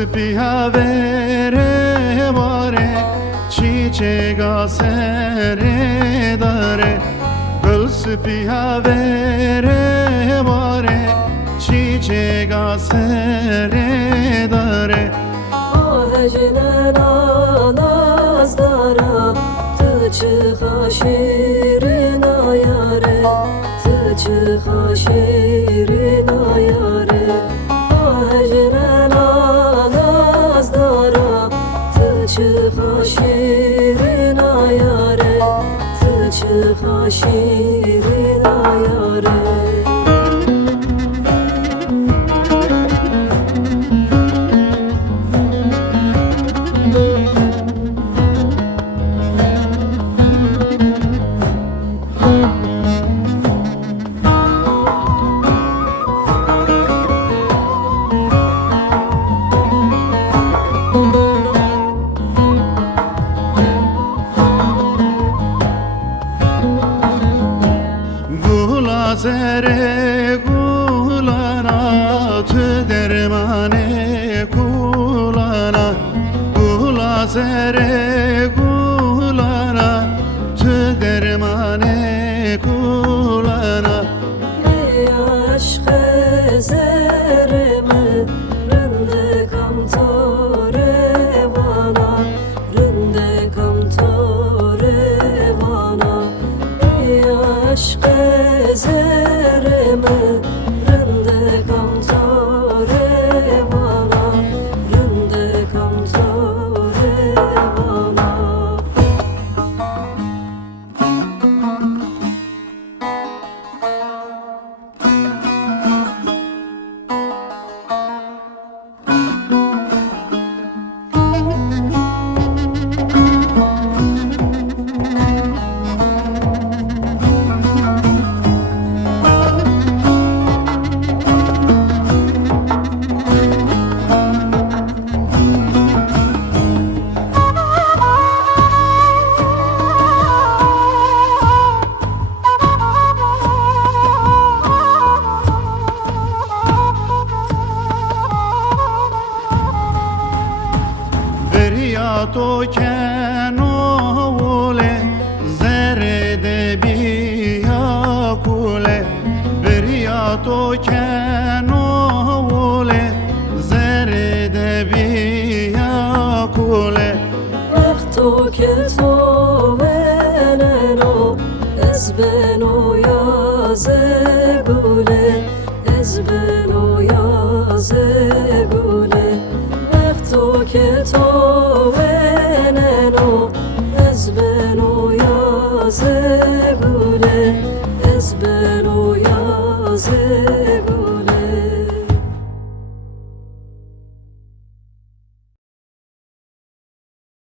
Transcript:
spiha vere vare çiçeğe sere dare Gül spiha vere vare çiçeğe sere dare Ahecine nanaz dara Tıçığa şirin ayare Tıçığa şirin ayare Ahecine nanaz dara Tıçığa şirin ayare Tıçığa şirin ayare Zere gulana tü dermane kulana Gula zere gulana tü dermane kulana Ey aşk-ı zerime Rinde kamtore bana Rinde kamtore bana Ey aşk-ı zerime Rinde kamtore bana Rinde kamtore bana To kenovule zerede biyakule Beriyato kenovule zerede biyakule Vakto keto veneno ezbeno yaze gule ezbeno yaze gule Vakto keto veneno ezbeno yaze gule ezbeno yaze